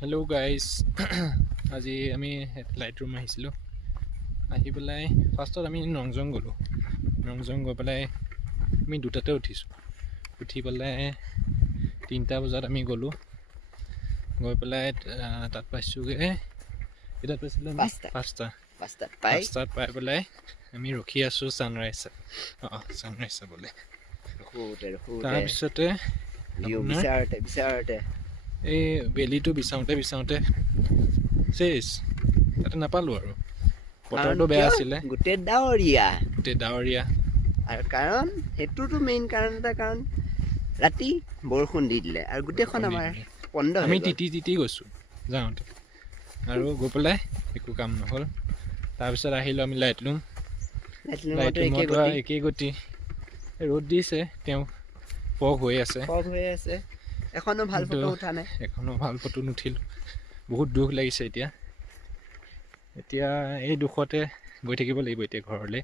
hello' guys আজি আমি light room আহিছিলোঁ আহি পেলাই ফাৰ্ষ্টত আমি নংজং গ'লোঁ নংজং গৈ পেলাই আমি দুটাতে উঠিছোঁ উঠি পেলাই 3টা বজাত আমি গ'লোঁ গৈ পেলাই তাত পাইছোঁগৈ কেইটাত পাইছিলোঁ আমি 5টাত পাই পেলাই আমি ৰখি আছোঁ ছানৰাইজ চাবলৈ তাৰপিছতে এই বেলিটো বিচাওঁতে চেচ তাতে নাপালোঁ আৰু বতৰটো বেয়া আছিলে গোটেই ডাৱৰীয়া আৰু কাৰণ সেইটোতো মেইন কাৰণ এটা কাৰণ ৰাতি বৰষুণ দি দিলে আৰু গোটেইখন আমাৰ বন্ধ আমি তিতি গৈছোঁ যাওঁতে আৰু গৈ পেলাই একো কাম নহ'ল তাৰপিছত আহিলোঁ আমি লাইট ৰুমতো একেই গতি ৰ'দ দিছে তেওঁ ফগ হৈ আছে এখনো ভাল ফটো নুঠিলোঁ বহুত দুখ লাগিছে এতিয়া এই দুখতে গৈ থাকিব লাগিব এতিয়া ঘৰলৈ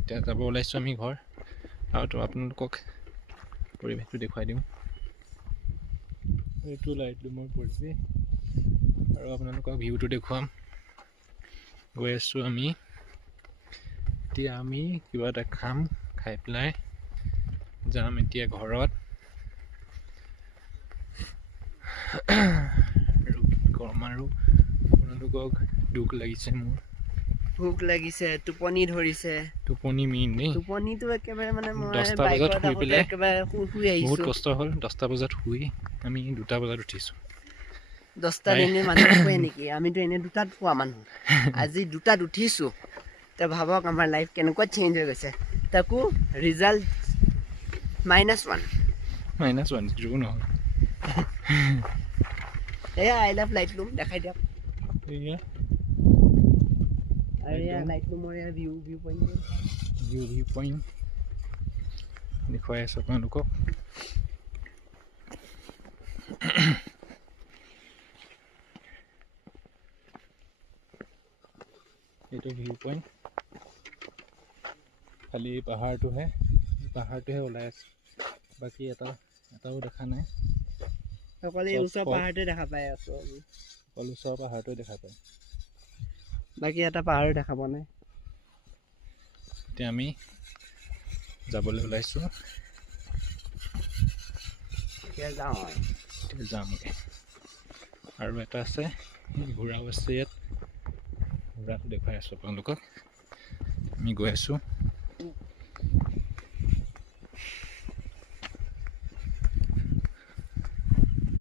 এতিয়া যাব ওলাইছোঁ আমি ঘৰ আৰু তো আপোনালোকক পৰিৱেশটো দেখুৱাই দিওঁ এইটো লাইট ৰুমৰ পৰিৱেশ আৰু আপোনালোকক ভিউটো দেখুৱাম গৈ আছোঁ আমি এতিয়া আমি কিবা এটা খাম খাই পেলাই যাম এতিয়া ঘৰত গৰম আৰু আপোনালোকক দুখ লাগিছে মোৰ ভোক লাগিছে টোপনি ধৰিছে টোপনি মেইন দেই টোপনিটো একেবাৰে মানে 10টা বজাত শুই পেলাই শুই আহিছোঁ বহুত কষ্ট হ'ল 10টা বজাত শুই আমি 2টা বজাত উঠিছোঁ 10টাত এনে মানুহ শুৱে নেকি আমিতো এনে 2টাত শুৱা মানুহ আজি 2টাত উঠিছোঁ তে ভাবক আমাৰ লাইফ কেনেকুৱা চেঞ্জ হৈ গৈছে তাকো ৰিজাল্ট -1 যোগ নহ'ল এয়া আই লাভ লাইট ৰুম দেখাই দিয়ক লাইট ৰুমৰ ভিউ পইণ্ট দেখুৱাই আছোঁ আপোনালোকক এইটো ভিউ পইণ্ট খালি পাহাৰটোহে ওলাই আছে বাকী এটাও দেখা নাই অকল ওচৰৰ পাহাৰটোৱে দেখা পাই আছোঁ অকল ওচৰৰ পাহাৰটোৱে দেখা পায় বাকী এটা পাহাৰো দেখা পোৱা নাই এতিয়া আমি যাবলৈ ওলাইছোঁ এতিয়া যামগৈ আৰু এটা আছে ঘোঁৰাও আছে ইয়াত ঘোঁৰাটো দেখুৱাই আছোঁ আপোনালোকক আমি গৈ আছোঁ